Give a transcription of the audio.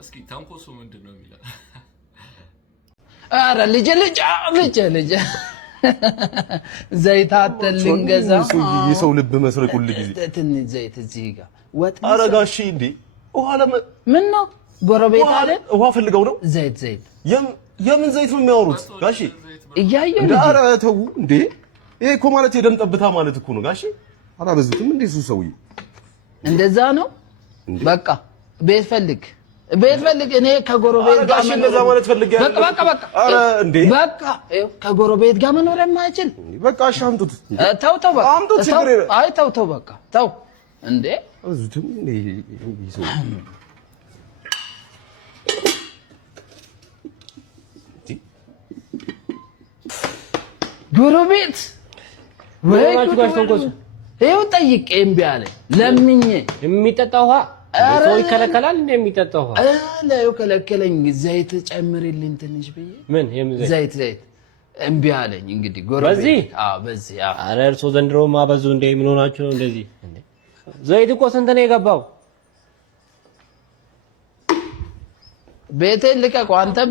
እስኪ ታንኮሱ ምንድነው የሚለው? አረ ልጅ ዘይት አተልን ገዛ የሰው ልብ መስረቅ ሁሉ ጊዜ ትንሽ ዘይት እዚህ ጋር ወጥ አረጋሽ እንዴ ውሃ ምን ነው ጎረቤት አለ ውሃ ፈልገው ነው ዘይት የምን ዘይት ነው የሚያወሩት ጋሺ እያየሁ ኧረ ተው እንዴ ይሄ እኮ ማለት የደም ጠብታ ማለት እኮ ነው ጋሺ አላበዙትም እንዴ እሱ ሰውዬ እንደዛ ነው በቃ ቤት ፈልግ እኔ ከጎረቤት ጋር ጋሺ እንደዛ ማለት ፈልግ ያለ በቃ ኧረ እንዴ በቃ ከጎረቤት ጋር መኖር የማይችል በቃ እሺ አምጡት ተው በቃ አምጡት ችግር የለም አይ ተው በቃ ተው እንዴ አበዙትም እንዴ ይሰው ጎረቤት ወይ ጋሽ ተንኮስ ይኸው ጠይቄ እምቢ አለ ለምኜ የሚጠጣ ውሃ ሰው ይከለከላል እንዴ የሚጠጣ ውሃ አለው ከለከለኝ ዘይት ጨምርልኝ ትንሽ ብዬ ምን ዘይት እምቢ አለኝ እንግዲህ ጎረቤት በዚህ ኧረ እርሶ ዘንድሮ ማበዙ እንዴ ምን ሆናችሁ ነው እንደዚህ ዘይት እኮ ስንት ነው የገባው ቤቴን ልቀቁ አንተም